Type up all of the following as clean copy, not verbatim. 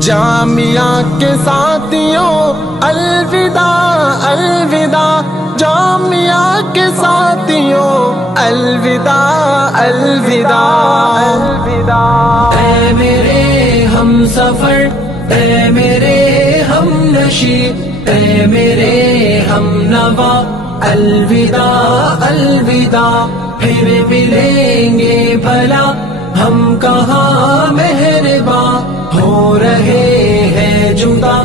جامعہ کے ساتھیوں الوداع الوداع، جامعہ کے ساتھیوں الوداع الوداع الوداع۔ اے میرے ہم سفر، اے میرے ہم نشی، اے میرے ہم نوا، الوداع الوداع۔ پھر ملیں گے بھلا ہم کہاں مہرباں، ہو رہے ہیں جدا،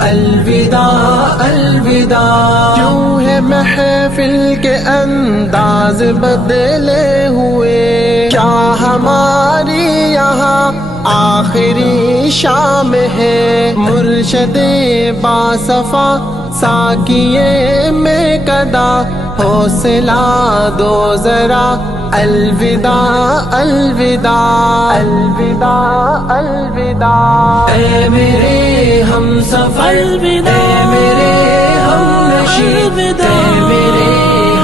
الوداع الوداع۔ کیوں ہے محفل کے انداز بدلے ہوئے، کیا ہماری یہاں آخری شام ہے؟ مرشد باصفا ساقیے میں قدا، حوصلہ دو ذرا، الوداع الوداع الوداع الوداع۔ اے میرے ہم سفر، اے میرے ہم نشی، اے میرے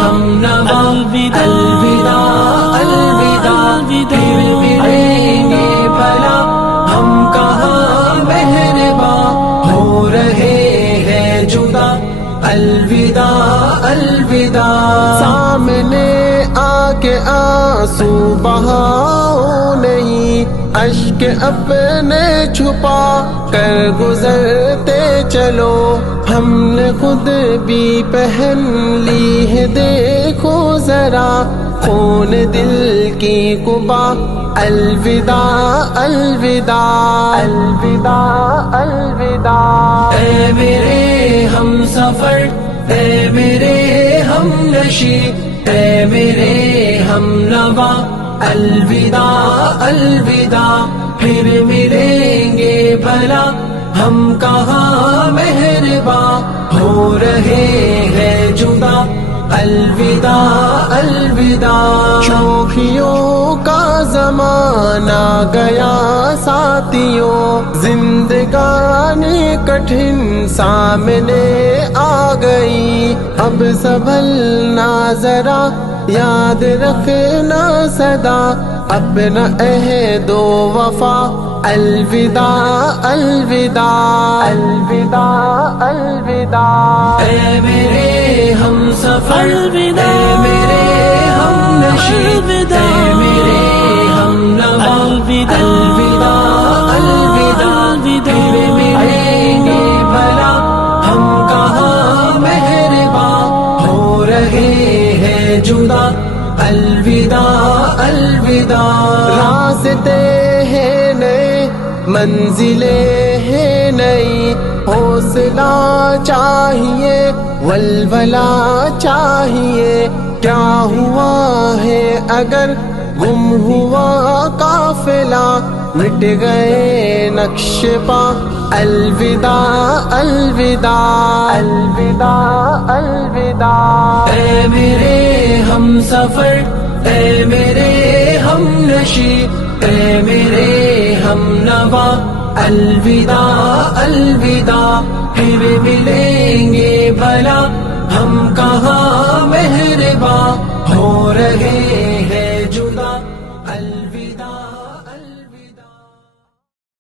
ہم نوا، الوداع الوداع۔ پھر ملیں گے بھلا ہم کہاں مہرباں، ہو رہے ہیں جدا، الوداع الوداع۔ سامنے آ کے آنسو بہاؤ نہیں، اشک اپنے چھپا کر گزرتے چلو، ہم نے خود بھی پہن لی ہے دیکھو ذرا، خون دل کی قبا، الوداع الوداع الوداع الوداع۔ اے میرے ہم سفر، اے میرے ہم نشی، اے میرے ہم نوا، الوداع الوداع۔ پھر ملیں گے بھلا ہم کہاں مہرباں، ہو رہے ہیں جدا، الوداع الوداع۔ شوخیوں کا زمانہ گیا ساتھیوں، زندگانی کٹھن سامنے آ گئی، اب سنبھلنا ذرا، یاد رکھنا سدا، اپنا عہد و وفا، الوداع الوداع الوداع الوداع۔ اے میرے ہم سفر، اے میرے ہم نشی، اے میرے ہم نوا، الوداع الوداع۔ پھر ملیں گے بھلا ہم کہاں مہرباں، ہو رہے ہیں جدا، الوداع الوداع۔ راستے ہیں نئے، منزلیں ہیں نئی، حوصلہ چاہیے، ولولہ چاہیے، کیا ہوا ہے اگر گم ہوا قافلہ، مٹ گئے نقش پا، الوداع الوداع الوداع الوداع۔ اے میرے ہم سفر، اے میرے ہم نشی، اے میرے ہم نوا، الوداع الوداع۔ پھر ملیں گے بھلا ہم کہاں مہرباں، ہو رہے